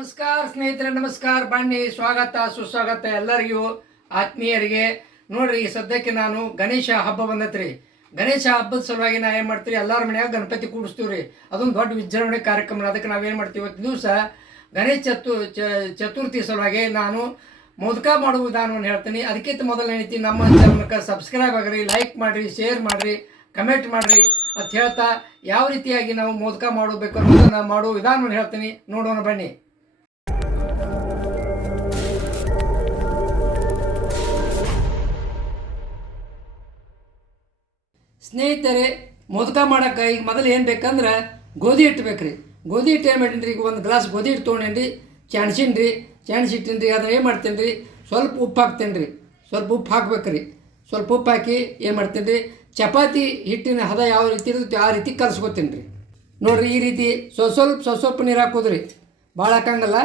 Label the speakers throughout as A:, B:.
A: ನಮಸ್ಕಾರ ಸ್ನೇಹಿತರೆ, ನಮಸ್ಕಾರ. ಬನ್ನಿ, ಸ್ವಾಗತ, ಸುಸ್ವಾಗತ ಎಲ್ಲರಿಗೂ, ಆತ್ಮೀಯರಿಗೆ. ನೋಡ್ರಿ, ಈ ಸದ್ಯಕ್ಕೆ ನಾನು ಗಣೇಶ ಹಬ್ಬ ಬಂದತ್ರಿ. ಗಣೇಶ ಹಬ್ಬದ ಸಲುವಾಗಿ ನಾ ಏನು ಮಾಡ್ತೀವಿ ಎಲ್ಲರ ಮನ್ಯಾಗ ಗಣಪತಿ ಕೂಡಿಸ್ತೀವಿ ರೀ ಅದೊಂದು ದೊಡ್ಡ ವಿಜೃಂಭಣೆ ಕಾರ್ಯಕ್ರಮ. ಅದಕ್ಕೆ ನಾವೇನು ಮಾಡ್ತೀವಿ? ಇವತ್ತು ದಿವಸ ಗಣೇಶ ಚತು ಚತುರ್ಥಿ ಸಲುವಾಗಿ ನಾನು ಮೋದಕ ಮಾಡುವ ವಿಧಾನವನ್ನು ಹೇಳ್ತೀನಿ. ಅದಕ್ಕಿಂತ ಮೊದಲು ಏನೈತಿ ನಮ್ಮ ಚಾನಲ್ಗೆ ಸಬ್ಸ್ಕ್ರೈಬ್ ಆಗ್ರಿ ಲೈಕ್ ಮಾಡಿರಿ ಶೇರ್ ಮಾಡಿರಿ ಕಮೆಂಟ್ ಮಾಡಿರಿ ಅಂತ ಹೇಳ್ತಾ ಯಾವ ರೀತಿಯಾಗಿ ನಾವು ಮೋದಕ ಮಾಡಬೇಕು ಅನ್ನೋದನ್ನು ಮಾಡುವ ವಿಧಾನವನ್ನು ಹೇಳ್ತೀನಿ. ನೋಡೋಣ ಬನ್ನಿ. ಸ್ನೇಹಿತರೆ, ಮೊದಕ ಮಾಡಕ್ಕೆ ಈಗ ಮೊದಲು ಏನು ಬೇಕಂದ್ರೆ ಗೋಧಿ ಹಿಟ್ಟು ರೀ ಗೋಧಿ ಹಿಟ್ಟು ಏನು ಮಾಡೀನಿ ಈಗ ಒಂದು ಗ್ಲಾಸ್ ಗೋಧಿ ಹಿಟ್ಟು ತೊಗೊಂಡೇನಿ ಚಾಣ್ಸೀನಿ ರೀ ಚಾಣ್ಸಿಟ್ಟಿನಿ ರೀ ಅದನ್ನ ಏನು ಮಾಡ್ತೀನಿ ರೀ ಸ್ವಲ್ಪ ಉಪ್ಪು ಹಾಕ್ತೇನೆ ರೀ ಸ್ವಲ್ಪ ಉಪ್ಪು ಹಾಕ್ಬೇಕ್ರಿ. ಸ್ವಲ್ಪ ಉಪ್ಪು ಹಾಕಿ ಏನು ಮಾಡ್ತೀನಿ ರೀ ಚಪಾತಿ ಹಿಟ್ಟಿನ ಹದ ಯಾವ ರೀತಿ ಇರುತ್ತೆ ಆ ರೀತಿ ಕಲಸ್ಕೊತೀನಿ ರೀ ನೋಡಿರಿ, ಈ ರೀತಿ ಸ್ವಲ್ಪ ಸ್ವಲ್ಪ ಸ್ವಲ್ಪ ಸ್ವಲ್ಪ ನೀರು ರೀ ಭಾಳ ಹಾಕಂಗಲ್ಲ.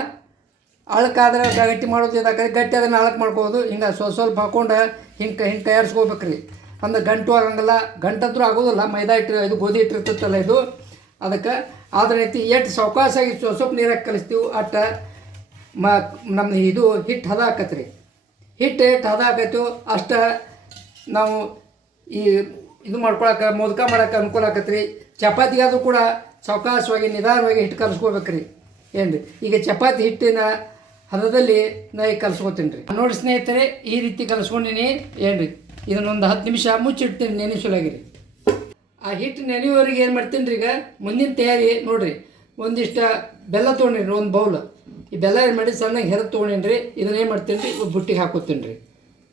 A: ಅಳಕಾದ್ರೆ ಗಟ್ಟಿ ಮಾಡೋದು ಇದಾಕರಿ ಗಟ್ಟಿ ಅದನ್ನು ಅಳಕ್ ಮಾಡ್ಕೋದು ಹಿಂಗೆ ಸ್ವಲ್ಪ ಸ್ವಲ್ಪ ಹಾಕ್ಕೊಂಡು ಹಿಂಗೆ ಹಿಂಗೆ ತಯಾರಿಸ್ಕೋಬೇಕು ರೀ ಅಂದ್ರೆ ಗಂಟು ಆಗಂಗಿಲ್ಲ ಗಂಟಂದ್ರೂ ಆಗೋದಿಲ್ಲ. ಮೈದಾ ಹಿಟ್ಟು ಇದು ಗೋಧಿ ಹಿಟ್ಟು ಇದು. ಅದಕ್ಕೆ ಆದ್ರೆ ರೀತಿ ಎಷ್ಟು ಸಾವಕಾಸಾಗಿ ಸ್ವಲ್ಪ ನೀರಾಗಿ ಕಲಿಸ್ತೀವಿ ಅಟ್ಟ ಮ ನಮ್ಮ ಇದು ಹಿಟ್ಟು ಹದ ಆಕತ್ರಿ ಹಿಟ್ಟು ಹಿಟ್ಟು ಹದ ಆಕೈತು ಅಷ್ಟ ನಾವು ಈ ಇದು ಮಾಡ್ಕೊಳಕ್ಕೆ ಮೋದಕ ಮಾಡೋಕ್ಕೆ ಅನುಕೂಲ ಆಕತ್ರಿ. ಚಪಾತಿಗಾದ್ರೂ ಕೂಡ ಸಾವಕಾಶವಾಗಿ ನಿಧಾನವಾಗಿ ಹಿಟ್ಟು ಕಲಿಸ್ಕೋಬೇಕ್ರಿ. ಏನು ರೀ ಈಗ ಚಪಾತಿ ಹಿಟ್ಟಿನ ಹದದಲ್ಲಿ ನಾ ಈಗ ಕಲಿಸ್ಕೊತೀನಿ ರೀ ನೋಡಿ ಸ್ನೇಹಿತರೆ, ಈ ರೀತಿ ಕಲಿಸ್ಕೊಂಡಿನಿ. ಏನು ರೀ ಇದನ್ನೊಂದು ಹತ್ತು ನಿಮಿಷ ಮುಚ್ಚಿಡ್ತೀನಿ ನೆನೆಸಲಾಗಿರಿ ಆ ಹಿಟ್ಟು ನೆನೆಯುವವರೆಗೆ ಏನು ಮಾಡ್ತೀನಿ ರೀ ಈಗ? ಮುಂದಿನ ತಯಾರಿ ನೋಡಿರಿ, ಒಂದಿಷ್ಟು ಬೆಲ್ಲ ತೊಗೊಂಡಿನಿ ಒಂದು ಬೌಲ್. ಈ ಬೆಲ್ಲ ಏನು ಮಾಡಿ ಸಣ್ಣಗೆ ಹೆರ ತೊಗೊಂಡೇನಿ ರೀ ಇದನ್ನ ಏನು ಮಾಡ್ತೀನಿ ರೀ? ಬುಟ್ಟಿಗೆ ಹಾಕೋತೀನಿ ರೀ.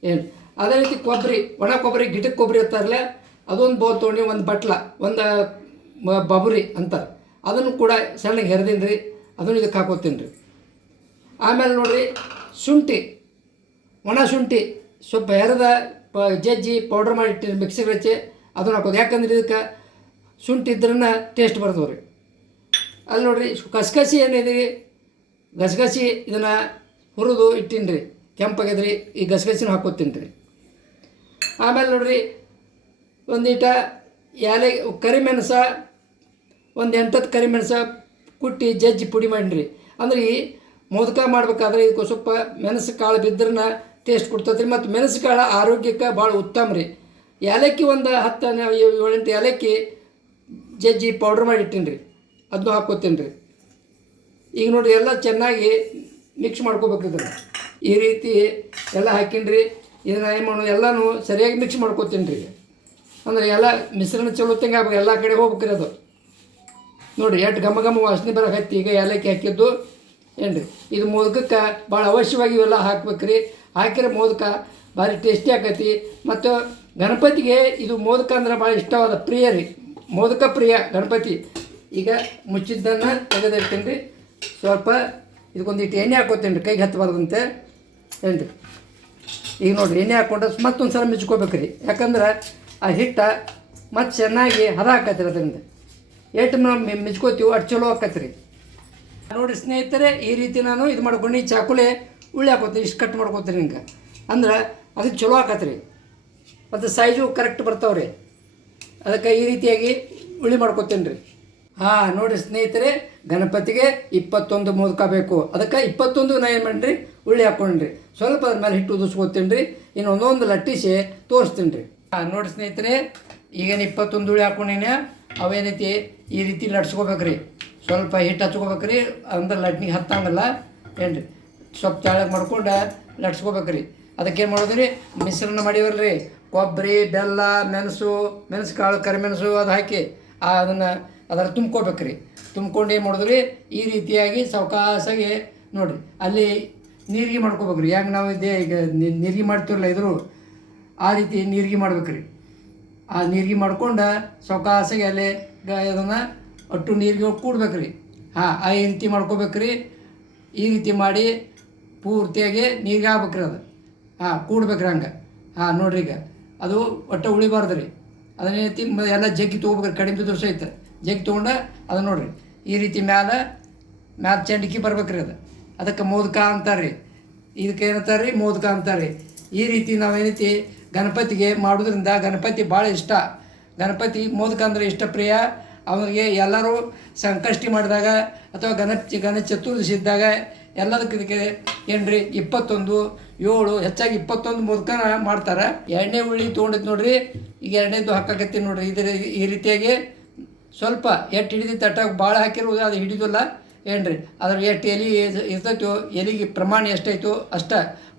A: ಏನು? ಅದೇ ರೀತಿ ಕೊಬ್ಬರಿ, ಒಣ ಕೊಬ್ಬರಿ ಗಿಡಕ್ಕೆ ಕೊಬ್ಬರಿ ಇರ್ತಾರಲ್ಲ ಅದೊಂದು ಬೌಲ್ ತೊಗೊಂಡು ಒಂದು ಬಟ್ಲ, ಒಂದು ಬಬರಿ ಅಂತಾರೆ. ಅದನ್ನು ಕೂಡ ಸಣ್ಣಗೆ ಹೆರ್ದೀನಿ ರೀ, ಅದನ್ನು ಇದಕ್ಕೆ ಹಾಕೋತೀನಿ ರೀ. ಆಮೇಲೆ ನೋಡಿರಿ, ಶುಂಠಿ, ಒಣ ಶುಂಠಿ, ಸ್ವಲ್ಪ ಹೆರದ ಪ ಜಜ್ಜಿ ಪೌಡ್ರ್ ಮಾಡಿ ಇಟ್ಟು ಮಿಕ್ಸಿಗೆ ಹಚ್ಚಿ ಅದನ್ನು ಹಾಕೋದು. ಯಾಕಂದ್ರೆ ಇದಕ್ಕೆ ಶುಂಠಿ ಇದ್ರನ್ನ ಟೇಸ್ಟ್ ಬರ್ತವೆ ರೀ ಅಲ್ಲಿ ನೋಡಿರಿ ಗಸಗಸಿ ಏನಿದೆ? ಗಸಗಸಿ ಇದನ್ನು ಹುರಿದು ಇಟ್ಟೀನಿ ರೀ ಕೆಂಪಾಗ್ಯದ್ರಿ ಈ ಗಸಗಸಿನ ಹಾಕೋತೀನಿ ರೀ ಆಮೇಲೆ ನೋಡ್ರಿ ಒಂದೀಟ ಯಾಲೆ ಕರಿಮೆಣಸ, ಒಂದು ಎಂಟತ್ತು ಕರಿಮೆಣಸ ಕುಟ್ಟಿ ಜಜ್ಜಿ ಪುಡಿ ಮಾಡಿರಿ ಅಂದ್ರೆ ಈ ಮೋದಕ ಮಾಡಬೇಕಾದ್ರೆ ಇದಕ್ಕೆ ಸ್ವಲ್ಪ ಮೆಣಸು ಕಾಳು ಬಿದ್ರನ ಟೇಸ್ಟ್ ಕೊಡ್ತೈತೆ ರೀ ಮತ್ತು ಮೆಣಸುಕಾಳು ಆರೋಗ್ಯಕ್ಕೆ ಭಾಳ ಉತ್ತಮ ರೀ. ಏಲಕ್ಕಿ ಒಂದು ಹತ್ತು ಏಳೆಂಟು ಏಲಕ್ಕಿ ಜಜ್ಜಿ ಪೌಡ್ರ್ ಮಾಡಿ ಇಟ್ಟೀನಿ ರೀ. ಅದನ್ನು ಹಾಕ್ಕೋತೀನಿ ರೀ. ಈಗ ನೋಡಿರಿ ಎಲ್ಲ ಚೆನ್ನಾಗಿ ಮಿಕ್ಸ್ ಮಾಡ್ಕೋಬೇಕು ಇದನ್ನು. ಈ ರೀತಿ ಎಲ್ಲ ಹಾಕಿನ್ರಿ ಇದನ್ನು ಏನು ಮಾಡೋದು ಎಲ್ಲನೂ ಸರಿಯಾಗಿ ಮಿಕ್ಸ್ ಮಾಡ್ಕೋತೀನಿ ರೀ. ಅಂದ್ರೆ ಎಲ್ಲ ಮಿಶ್ರಣ ಚಲೋ ತಂಗ ಆಗ್ಬೇಕು. ಎಲ್ಲ ಕಡೆ ಹೋಗ್ಬೇಕ್ರಿ ಅದು. ನೋಡಿರಿ ಎಷ್ಟು ಘಮ ಘಮ ವಾಸನೆ ಬರೋಕೈತಿ ಈಗ ಏಲಕ್ಕಿ ಹಾಕಿದ್ದು ಏನು ರೀ ಇದು ಮೋದಕಕ್ಕೆ ಭಾಳ ಅವಶ್ಯವಾಗಿ ಇವೆಲ್ಲ ಹಾಕ್ಬೇಕ್ರಿ. ಹಾಕಿರೋ ಮೋದಕ ಭಾರಿ ಟೇಸ್ಟಿ ಆಕತಿ. ಮತ್ತು ಗಣಪತಿಗೆ ಇದು ಮೋದಕ ಅಂದ್ರೆ ಭಾಳ ಇಷ್ಟವಾದ ಪ್ರಿಯ ರೀ. ಮೋದಕ ಪ್ರಿಯ ಗಣಪತಿ. ಈಗ ಮುಚ್ಚಿದ್ದನ್ನು ತೆಗೆದಿರ್ತೀನಿ ರೀ ಸ್ವಲ್ಪ ಇದಕ್ಕೊಂದಿಟ್ಟು ಎಣ್ಣೆ ಹಾಕೋತೀನಿ ರೀ ಕೈಗೆ ಹತ್ತಬಾರ್ದಂತೆ ಏನು ಈಗ ನೋಡಿರಿ, ಎಣ್ಣೆ ಹಾಕ್ಕೊಂಡು ಮತ್ತೊಂದು ಸಲ ಮಿಚ್ಕೋಬೇಕು ರೀ ಯಾಕಂದ್ರೆ ಆ ಹಿಟ್ಟು ಮತ್ತು ಚೆನ್ನಾಗಿ ಹದ ಹಾಕತ್ರಿ ಅದರಿಂದ. ಎಷ್ಟು ನಾವು ಮಿಚ್ಕೋತೀವಿ ಅಷ್ಟು ಚಲೋ ಆಕತ್ರಿ. ರೀ ನೋಡಿ ಸ್ನೇಹಿತರೆ, ಈ ರೀತಿ ನಾನು ಇದು ಮಾಡ್ಕೊಂಡು ಚಾಕುಲೆ ಉಳ್ಳಿ ಹಾಕೋತೀನಿ, ಇಷ್ಟು ಕಟ್ ಮಾಡ್ಕೋತೀನಿ ನಿಂಗೆ ಅಂದ್ರೆ ಅದು ಚಲೋ ಆಕತ್ರಿ ಮತ್ತು ಸೈಜು ಕರೆಕ್ಟ್ ಬರ್ತಾವೆ ರೀ ಅದಕ್ಕೆ ಈ ರೀತಿಯಾಗಿ ಉಳಿ ಮಾಡ್ಕೋತೀನಿ ರೀ. ಹಾಂ, ನೋಡಿ ಸ್ನೇಹಿತರೆ, ಗಣಪತಿಗೆ ಇಪ್ಪತ್ತೊಂದು ಮೋದಕ ಬೇಕು. ಅದಕ್ಕೆ ಇಪ್ಪತ್ತೊಂದು ನಾ ಏನು ಮಾಡಿರಿ ಉಳ್ಳಿ ಹಾಕ್ಕೊಂಡ್ರಿ ಸ್ವಲ್ಪ ಅದ್ರ ಮೇಲೆ ಹಿಟ್ಟು ಉದಿಸ್ಕೊತೀನಿ ರೀ. ಇನ್ನು ಒಂದೊಂದು ಲಟ್ಟಿಸಿ ತೋರಿಸ್ತೀನಿ ರೀ. ಹಾಂ, ನೋಡಿ ಸ್ನೇಹಿತರೆ, ಈಗೇನು ಇಪ್ಪತ್ತೊಂದು ಉಳ್ಳಿ ಹಾಕ್ಕೊಂಡಿನ ಅವೇನೈತಿ, ಈ ರೀತಿ ಲಟ್ಸ್ಕೋಬೇಕು ರೀ ಸ್ವಲ್ಪ ಹಿಟ್ಟು ಹಚ್ಕೋಬೇಕು ರೀ ಅಂದ್ರೆ ಲಟ್ನಿಗೆ ಹತ್ತಂಗಲ್ಲ. ಏನು ರೀ ಸ್ವಲ್ಪ ತೆಳಗೆ ಮಾಡ್ಕೊಂಡು ಲಟ್ಸ್ಕೋಬೇಕು ರೀ ಅದಕ್ಕೇನು ಮಾಡೋದು ರೀ ಮಿಶ್ರಣ ರೀ ಕೊಬ್ಬರಿ ಬೆಲ್ಲ, ಮೆಣಸು ಮೆಣಸು ಕಾಳು ಕರಿಮೆಣಸು ಅದು ಹಾಕಿ ಅದನ್ನು ಅದರ ತುಂಬ್ಕೋಬೇಕು ರೀ ತುಂಬ್ಕೊಂಡು ಏನು ಮಾಡಿದ್ರಿ? ಈ ರೀತಿಯಾಗಿ ಸಾವಕಾಸಾಗಿ ನೋಡಿರಿ. ಅಲ್ಲಿ ನೀರಿಗೆ ಮಾಡ್ಕೋಬೇಕು ರೀ ನಾವು ಇದೇ ಈಗ ನೀರಿಗೆ ಮಾಡ್ತೀವಲ್ಲ ಇದ್ರು? ಆ ರೀತಿ ನೀರಿಗೆ ಮಾಡ್ಬೇಕು ರೀ ಆ ನೀರಿಗೆ ಮಾಡ್ಕೊಂಡು ಸಾವಕಾಸಾಗಿ ಅಲ್ಲಿ ಅದನ್ನು ಅಟ್ಟು ನೀರಿಗೆ ಕೂಡ್ಬೇಕು ರೀ ಹಾಂ, ಆ ರೀತಿ ಮಾಡ್ಕೋಬೇಕು ರೀ ಈ ರೀತಿ ಮಾಡಿ ಪೂರ್ತಿಯಾಗಿ ನೀರಿಗೆ ಆಗ್ಬೇಕು ರೀ ಅದು. ಹಾಂ, ಕೂಡ್ಬೇಕ್ರಿ ಹಂಗೆ. ಹಾಂ, ನೋಡ್ರಿ ಈಗ. ಅದು ಒಟ್ಟು ಉಳಿಬಾರ್ದು ರೀ. ಅದನ್ನ ರೀತಿ ಎಲ್ಲ ಜಗ್ಗಿ ತೊಗೋಬೇಕ್ರಿ, ಕಡಿಮೆ ದೋಸೆ ಐತೆ ಜಗ್ಗಿ ತೊಗೊಂಡು ಅದು ನೋಡ್ರಿ. ಈ ರೀತಿ ಮ್ಯಾಲೆ ಮ್ಯಾಲೆ ಚಂಡಿಕೆ ಬರ್ಬೇಕ್ರಿ ಅದು. ಅದಕ್ಕೆ ಮೋದಕ ಅಂತಾರೆ ರೀ ಇದಕ್ಕೆ ಏನಂತಾರೆ ರೀ ಮೋದಕ ಅಂತಾರೆ ಈ ರೀತಿ ನಾವೇನೈತಿ ಗಣಪತಿಗೆ ಮಾಡೋದ್ರಿಂದ ಗಣಪತಿ ಭಾಳ ಇಷ್ಟ. ಗಣಪತಿ ಮೋದಕ ಅಂದರೆ ಇಷ್ಟ ಪ್ರಿಯ. ಅವನಿಗೆ ಎಲ್ಲರೂ ಸಂಕಷ್ಟಿ ಮಾಡಿದಾಗ ಅಥವಾ ಗಣ ಗಣ ಚತುರ್ದಶಿ ಇದ್ದಾಗ ಎಲ್ಲದಕ್ಕೆ ಇದಕ್ಕೆ ಏನ್ರಿ, ಇಪ್ಪತ್ತೊಂದು, ಏಳು, ಹೆಚ್ಚಾಗಿ ಇಪ್ಪತ್ತೊಂದು ಮುದ್ಕನ ಮಾಡ್ತಾರೆ. ಎಣ್ಣೆ ಉಳ್ಳಿ ತೊಗೊಂಡಿದ್ದು ನೋಡಿರಿ, ಈಗ ಎಣ್ಣೆದು ಹಾಕಾಕತ್ತೀನಿ ನೋಡಿರಿ. ಇದರ ಈ ರೀತಿಯಾಗಿ ಸ್ವಲ್ಪ ಎಟ್ಟು ಹಿಡಿದು ತಟ್ಟಾಗಿ ಭಾಳ ಹಾಕಿರುವುದು ಅದು ಹಿಡಿದಿಲ್ಲ. ಏನ್ರಿ, ಅದ್ರ ಎಷ್ಟು ಎಲೆ ಇರ್ತೈತೋ, ಎಲೆಗೆ ಪ್ರಮಾಣ ಎಷ್ಟೈತೋ ಅಷ್ಟ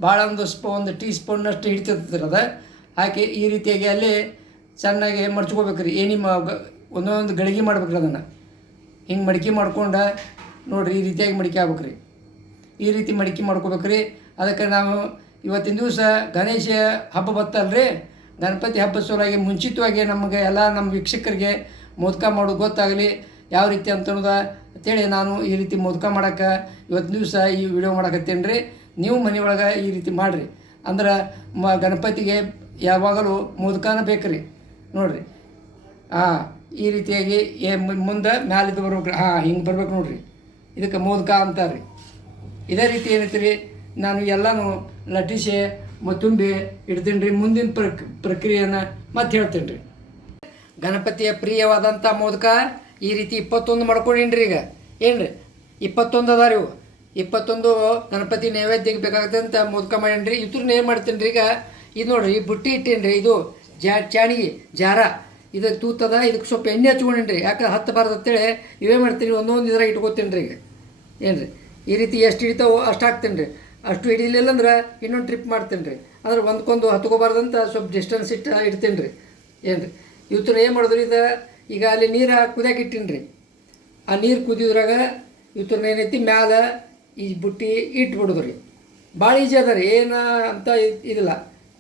A: ಭಾಳ ಒಂದು ಸ್ಪ, ಒಂದು ಟೀ ಸ್ಪೂನ್ನಷ್ಟು ಹಿಡಿತಿರ್ತದೆ ಅದು. ಹಾಕಿ ಈ ರೀತಿಯಾಗಿ ಅಲ್ಲಿ ಚೆನ್ನಾಗಿ ಮಡ್ಚ್ಕೋಬೇಕ್ರಿ ರೀ ಏನಿಮ್ಮ ಒಂದೊಂದು ಗಳಿಗೆ ಮಾಡ್ಬೇಕ್ರಿ ಅದನ್ನು. ಹಿಂಗೆ ಮಡಿಕೆ ಮಾಡ್ಕೊಂಡು ನೋಡಿರಿ ಈ ರೀತಿಯಾಗಿ ಮಡಿಕೆ ಆಗ್ಬೇಕ್ರಿ. ಈ ರೀತಿ ಮಡಿಕೆ ಮಾಡ್ಕೋಬೇಕ್ರಿ. ಅದಕ್ಕೆ ನಾವು ಇವತ್ತಿನ ದಿವಸ ಗಣೇಶ ಹಬ್ಬ ಬತ್ತಲ್ರಿ. ಗಣಪತಿ ಹಬ್ಬದ ಸಲುವಾಗಿ ಮುಂಚಿತವಾಗಿ ನಮಗೆ ಎಲ್ಲ ನಮ್ಮ ವೀಕ್ಷಕರಿಗೆ ಮೋದಕ ಮಾಡೋದು ಗೊತ್ತಾಗಲಿ, ಯಾವ ರೀತಿ ಅಂತನೋದ ಅಂತೇಳಿ ನಾನು ಈ ರೀತಿ ಮೋದಕ ಮಾಡೋಕೆ ಇವತ್ತಿನ ದಿವಸ ಈ ವಿಡಿಯೋ ಮಾಡಕತ್ತೇನೆ ರೀ ನೀವು ಮನೆಯೊಳಗೆ ಈ ರೀತಿ ಮಾಡಿರಿ. ಅಂದ್ರೆ ಮ ಗಣಪತಿಗೆ ಯಾವಾಗಲೂ ಮೋದಕನ ರೀ ನೋಡ್ರಿ. ಹಾಂ ಈ ರೀತಿಯಾಗಿ ಏ ಮುಂದೆ ಮ್ಯಾಲಿದ್ದು ಬರ್ಬೇಕು ಹಾಂ ಹಿಂಗೆ ಬರ್ಬೇಕು ನೋಡ್ರಿ. ಇದಕ್ಕೆ ಮೋದಕ ಅಂತಾರೆ ಇದೇ ರೀತಿ ಏನೈತಿ ರೀ ನಾನು ಎಲ್ಲನೂ ಲಟ್ಟಿಸಿ ಮತ್ತುಂಬಿ ತುಂಬಿ ಇಡ್ತೀನಿ ರೀ ಮುಂದಿನ ಪ್ರಕ್ ಪ್ರಕ್ರಿಯೆನ ಮತ್ತೆ ಹೇಳ್ತೀನಿ ರೀ ಗಣಪತಿಯ ಪ್ರಿಯವಾದಂಥ ಮೋದಕ ಈ ರೀತಿ ಇಪ್ಪತ್ತೊಂದು ಮಾಡ್ಕೊಂಡೀನಿ ರೀ ಈಗ. ಏನು ರೀ ಇಪ್ಪತ್ತೊಂದು ಅದ ರೀ ಇವು. ಇಪ್ಪತ್ತೊಂದು ಗಣಪತಿ ನೈವೇದ್ಯಕ್ಕೆ ಬೇಕಾಗುತ್ತೆ ಅಂತ ಮೋದಕ ಮಾಡೀನಿ ರೀ ಇದ್ರನ್ನ ಏನು ಮಾಡ್ತೀನಿ ರೀ ಈಗ, ಇದು ನೋಡ್ರಿ, ಈ ಬುಟ್ಟಿ ಇಟ್ಟೀನಿ ರೀ ಇದು ಜಾ, ಚಾಣಿಗೆ, ಜಾರ. ಇದು ತೂತದ, ಇದಕ್ಕೆ ಸ್ವಲ್ಪ ಎಣ್ಣೆ ಹಚ್ಕೊಂಡಿನಿ ರೀ ಯಾಕೆ ಹತ್ತಬಾರ್ದು ಅಂತೇಳಿ ಇವೇ ಮಾಡ್ತೀನಿ ಒಂದೊಂದು ಇದ್ರಾಗ ಇಟ್ಕೋತೀನಿ ರೀ. ಈಗ ಏನು ರೀ ಈ ರೀತಿ ಎಷ್ಟು ಹಿಡಿತಾವೋ ಅಷ್ಟು ಹಾಕ್ತೀನಿ ರೀ. ಅಷ್ಟು ಹಿಡಿಲಿಲ್ಲ ಅಂದ್ರೆ ಇನ್ನೊಂದು ಟ್ರಿಪ್ ಮಾಡ್ತೀನಿ ರೀ. ಅಂದ್ರೆ ಒಂದ್ಕೊಂದು ಹತ್ಕೋಬಾರ್ದಂತ ಸ್ವಲ್ಪ ಡಿಸ್ಟೆನ್ಸ್ ಇಟ್ಟು ಇಡ್ತೀನಿ ರೀ. ಏನು ರೀ ಇವತ್ತು ಏನು ಮಾಡಿದ್ರಿ ಇದು ಈಗ ಅಲ್ಲಿ ನೀರು ಕುದಿಯಕ್ಕೆ ಇಟ್ಟೀನಿ ರೀ. ಆ ನೀರು ಕುದಿದ್ರಾಗ ಇವತ್ತು ಏನೈತಿ? ಮ್ಯಾಲ ಈ ಬುಟ್ಟಿ ಇಟ್ಬಿಡೋದು ರೀ ಭಾಳ ಈಜಿ ಅದ ರೀ. ಏನು ಅಂತ ಇದಿಲ್ಲ.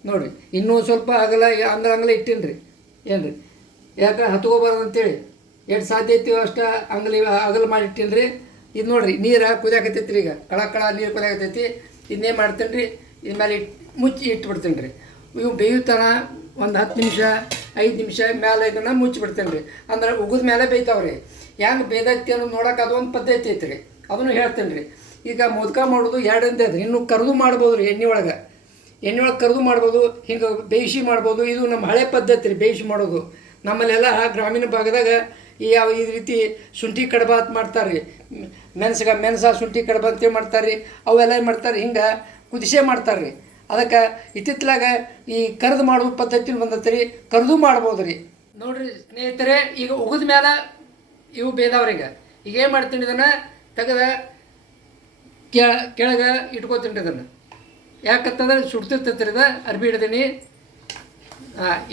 A: ನೋಡಿರಿ, ಇನ್ನೂ ಸ್ವಲ್ಪ ಅಗಲ ಅಂಗಲ ಅಂಗಲ ಇಟ್ಟೀನಿ ರೀ. ಏನು ರೀ ಯಾಕೆ ಹತ್ಕೋಬಾರ್ದು ಅಂತೇಳಿ ಎಷ್ಟು ಸಾಧ್ಯ ಐತಿ ಅಷ್ಟು ಅಂಗಲಿ ಅಗಲ ಮಾಡಿ ಇಟ್ಟೀನಿ ರೀ ಇದು ನೋಡ್ರಿ, ನೀರು ಕುದಿಯಾಕತ್ತೈತಿ ರೀ ಈಗ. ಕಳ ಕಳ ನೀರು ಕುದಿಯಾಕತ್ತೈತಿ. ಇದನ್ನೇನು ಮಾಡ್ತೇನೆ ರೀ ಇದ್ರ ಮೇಲೆ ಇಟ್ಟು ಮುಚ್ಚಿ ಇಟ್ಬಿಡ್ತೇನೆ ರೀ ಇವು ಬೇಯುತ್ತಾನ ಒಂದು ಹತ್ತು ನಿಮಿಷ, ಐದು ನಿಮಿಷ ಮೇಲೆ ಇದನ್ನು ಮುಚ್ಚಿಬಿಡ್ತೇನೆ ರೀ ಅಂದ್ರೆ ಉಗಿದ ಮೇಲೆ ಬೇಯ್ತಾವೆ ರೀ ಹೆಂಗೆ ಬೇದೈತಿ ಅನ್ನೋದು ನೋಡೋಕೆ ಅದೊಂದು ಪದ್ಧತಿ ಐತೆ ರೀ ಅದನ್ನು ಹೇಳ್ತೇನೆ ರೀ ಈಗ ಮೋದಕ ಮಾಡೋದು ಎರಡು ಅಂತ ಇನ್ನು ಕರೆದು ಮಾಡ್ಬೋದು ರೀ ಎಣ್ಣೆ ಒಳಗೆ. ಎಣ್ಣೆ ಒಳಗೆ ಕರೆದು ಮಾಡ್ಬೋದು, ಹಿಂಗೆ ಬೇಯಿಸಿ ಮಾಡ್ಬೋದು. ಇದು ನಮ್ಮ ಹಳೆ ಪದ್ಧತಿ ರೀ, ಬೇಯಿಸಿ ಮಾಡೋದು. ನಮ್ಮಲ್ಲೆಲ್ಲ ಗ್ರಾಮೀಣ ಭಾಗದಾಗ ಈ ಯಾವ ಈ ರೀತಿ ಶುಂಠಿ ಕಡಬ ಮಾಡ್ತಾರೆ ರೀ ಮೆಣಸ್ಗ, ಮೆಣಸ, ಶುಂಠಿ ಕಡಬ ಅಂತೇಳಿ ಮಾಡ್ತಾರೆ ರೀ ಅವೆಲ್ಲ ಏನು ಮಾಡ್ತಾರೆ ಹಿಂಗೆ ಕುದಿಸೆ ಮಾಡ್ತಾರೆ ರೀ ಅದಕ್ಕೆ ಇತ್ತಿತ್ತಲಾಗ ಈ ಕರೆದು ಮಾಡುವ ಪದ್ಧತಿ ಬಂದತ್ತೆ ರೀ ಕರೆದು ಮಾಡ್ಬೋದು ರೀ ನೋಡಿರಿ ಸ್ನೇಹಿತರೆ, ಈಗ ಉಗಿದ ಮೇಲೆ ಇವು ಬೇದಾವ್ರೀಗ ಈಗ. ಏನು ಮಾಡ್ತೀನಿ ಇದನ್ನು? ತೆಗೆದ ಕೆಳ, ಕೆಳಗೆ ಇಟ್ಕೋತೀನಿ ಇದನ್ನು. ಯಾಕಂತಂದ್ರೆ ಸುಡ್ತಿರ್ತೈತೆ ರೀ ಇದು, ಅರ್ಬಿ ಹಿಡ್ದೀನಿ.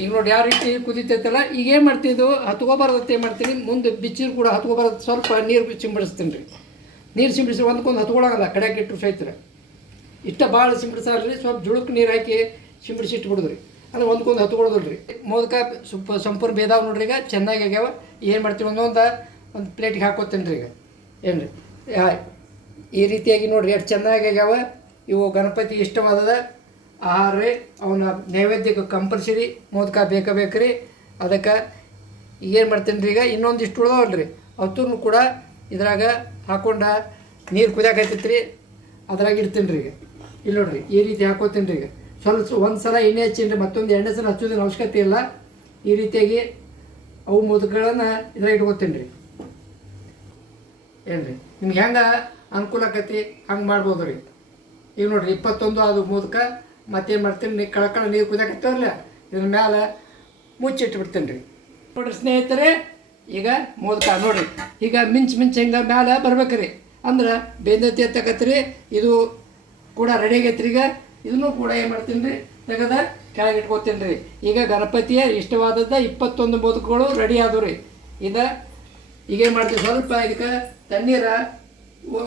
A: ಈಗ ನೋಡಿ ಯಾವ ರೀತಿ ಕುದಿತೈತಲ್ಲ, ಈಗ ಏನು ಮಾಡ್ತಿದ್ದು ಇದು? ಹತ್ಕೋಬಾರ್ದು ಏನು ಮಾಡ್ತೀನಿ? ಮುಂದೆ ಬಿಚ್ಚಿರು ಕೂಡ ಹತ್ಕೋಬಾರ್ದು ಸ್ವಲ್ಪ ನೀರು ಸಿಂಪಡಿಸ್ತೀನಿ ರೀ. ನೀರು ಸಿಂಪಡಿಸಿ ಒಂದ್ಕೊಂದು ಹತ್ಕೊಳಂಗಲ್ಲ ಕಡೆಗೆ ಇಟ್ಟು ಸೈತ್ರ ಇಷ್ಟ ಭಾಳ ಸಿಂಪಡಿಸಲ್ರಿ ಸ್ವಲ್ಪ ಜುಳುಕ್ ನೀರು ಹಾಕಿ ಸಿಂಪಡಿಸಿ ಇಟ್ಬಿಡುದ್ರಿ ಅಂದ್ರೆ ಒಂದ್ಕೊಂದು ಹತ್ಕೊಳೋದಿಲ್ಲ ರೀ. ಮೋದಕ ಸ್ವಲ್ಪ ಸಂಪೂರ್ಣ ಭೇದ ನೋಡ್ರಿ ಈಗ, ಚೆನ್ನಾಗಿ ಆಗ್ಯಾವ. ಏನು ಮಾಡ್ತೀವಿ ಒಂದೊಂದು, ಒಂದು ಪ್ಲೇಟಿಗೆ ಹಾಕೋತೀನಿ ರೀ ಈಗ. ಏನು ರೀ? ಈ ರೀತಿಯಾಗಿ ನೋಡ್ರಿ, ಎಷ್ಟು ಚೆನ್ನಾಗಿ ಆಗ್ಯಾವ. ಇವು ಗಣಪತಿ ಇಷ್ಟವಾದದ. ಆಹಾರ ರೀ ಅವನ ನೈವೇದ್ಯಕ್ಕೆ ಕಂಪಲ್ಸರಿ ಮೋದಕ ಬೇಕಾ ರೀ ಅದಕ್ಕೆ ಏನು ಮಾಡ್ತೀನಿ ರೀ ಈಗ? ಇನ್ನೊಂದಿಷ್ಟು ಉಳ್ದವಲ್ಲ ರೀ ಅವತ್ತೂ ಕೂಡ ಇದ್ರಾಗ ಹಾಕೊಂಡ ನೀರು ಕುದಿಯಾಕೈತೈತಿ ರೀ ಅದ್ರಾಗ ಇಡ್ತೀನಿ ರೀ ಈಗ. ಇಲ್ಲಿ ನೋಡ್ರಿ, ಈ ರೀತಿ ಹಾಕೋತೀನಿ ರೀ ಈಗ. ಸ್ವಲ್ಪ ಒಂದು ಸಲ ಎಣ್ಣೆ ಹಚ್ಚೀನಿ ರೀ ಮತ್ತೊಂದು ಎಣ್ಣೆ ಸಲ ಹಚ್ಚೋದಿನ ಅವಶ್ಯಕತೆ ಇಲ್ಲ. ಈ ರೀತಿಯಾಗಿ ಅವು ಮುದುಗಳನ್ನು ಇದ್ರಾಗ ಇಟ್ಕೋತೀನಿ ರೀ ಏನು ರೀ ನಿಮ್ಗೆ ಹೆಂಗೆ ಅನುಕೂಲ ಆಕೈತಿ? ಹಂಗೆ ಮಾಡ್ಬೋದು ರೀ ಈಗ ನೋಡ್ರಿ, ಇಪ್ಪತ್ತೊಂದು ಅದು ಮೋದಕ. ಮತ್ತೇನು ಮಾಡ್ತೀನಿ? ನೀ ಕಳಕಳ ನೀರು ಕುದಕತ್ತಲ್ಲ ಇದ್ರ ಮ್ಯಾಲೆ ಮುಚ್ಚಿಟ್ಬಿಡ್ತೀನಿ ರೀ ನೋಡ್ರಿ ಸ್ನೇಹಿತರೆ, ಈಗ ಮೋದಕ ನೋಡಿರಿ. ಈಗ ಮಿಂಚ್ ಮಿಂಚ್ ಹಿಂಗೆ ಮ್ಯಾಲೆ ರೀ ಅಂದ್ರೆ ಬೇಂದತಿ ಎತ್ತಕತ್ರಿ, ಇದು ಕೂಡ ರೆಡಿ ಆಗೈತ್ರಿ ಈಗ. ಇದನ್ನು ಕೂಡ ಏನು ಮಾಡ್ತೀನಿ ರೀ ತೆಗೆದ ಕೆಳಗೆ ಇಟ್ಕೋತೀನಿ ರೀ ಈಗ ಗಣಪತಿಯ ಇಷ್ಟವಾದದ್ದು ಇಪ್ಪತ್ತೊಂದು ಮೋದಕಗಳು ರೆಡಿ ಆದವು ರೀ ಇದು ಈಗೇನು ಮಾಡ್ತೀವಿ? ಸ್ವಲ್ಪ ಇದಕ್ಕೆ ತಣ್ಣೀರ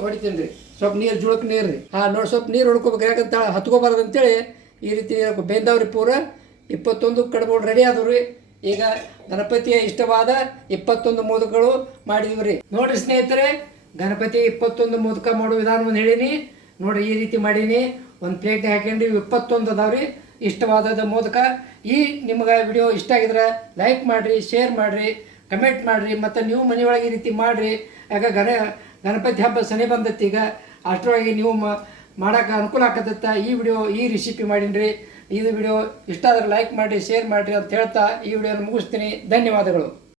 A: ಹೊಡಿತೀನಿ ರೀ ಸ್ವಲ್ಪ ನೀರು ಜುಳಕ್ಕೆ ನೀರು ರೀ. ಆ ನೋಡಿ ಸ್ವಲ್ಪ ನೀರು ಹೊಡ್ಕೋಬೇಕು ಯಾಕಂತ ಹತ್ಕೋಬಾರ್ದು ಅಂತೇಳಿ ಈ ರೀತಿ ಬೇಂದವ್ರಿ ಪೂರ ಇಪ್ಪತ್ತೊಂದು ಕಡ್ಬೋದು ರೆಡಿ ಆದವು ರೀ. ಈಗ ಗಣಪತಿಯ ಇಷ್ಟವಾದ ಇಪ್ಪತ್ತೊಂದು ಮೋದಕಗಳು ಮಾಡಿದ್ವಿ ರೀ. ನೋಡ್ರಿ ಸ್ನೇಹಿತರೆ ಗಣಪತಿ ಇಪ್ಪತ್ತೊಂದು ಮೋದಕ ಮಾಡೋ ವಿಧಾನವನ್ನು ಹೇಳೀನಿ. ನೋಡ್ರಿ, ಈ ರೀತಿ ಮಾಡೀನಿ. ಒಂದು ಪ್ಲೇಟ್ ಹಾಕೊಂಡು ಇಪ್ಪತ್ತೊಂದು ಅದಾವ್ರಿ ಇಷ್ಟವಾದದ ಮೋದಕ. ಈ ನಿಮ್ಗೆ ವಿಡಿಯೋ ಇಷ್ಟ ಆಗಿದ್ರೆ ಲೈಕ್ ಮಾಡಿರಿ, ಶೇರ್ ಮಾಡಿರಿ, ಕಮೆಂಟ್ ಮಾಡಿರಿ, ಮತ್ತು ನೀವು ಮನೆಯೊಳಗೆ ಈ ರೀತಿ ಮಾಡಿರಿ. ಯಾಕೆ ಗಣ ಗಣಪತಿ ಹಬ್ಬ ಸನಿ ಬಂದತ್ತೆ. ಈಗ ಅಷ್ಟರೊಳಗೆ ನೀವು ಮಾಡೋಕೆ ಅನುಕೂಲ ಆಗತ್ತ ಈ ವಿಡಿಯೋ ಈ ರೆಸಿಪಿ ಮಾಡೀನಿ ಇದು ವಿಡಿಯೋ ಇಷ್ಟ ಆದರೆ ಲೈಕ್ ಮಾಡಿ ಶೇರ್ ಮಾಡಿರಿ ಅಂತ ಹೇಳ್ತಾ ಈ ವಿಡಿಯೋನ ಮುಗಿಸ್ತೀನಿ. ಧನ್ಯವಾದಗಳು.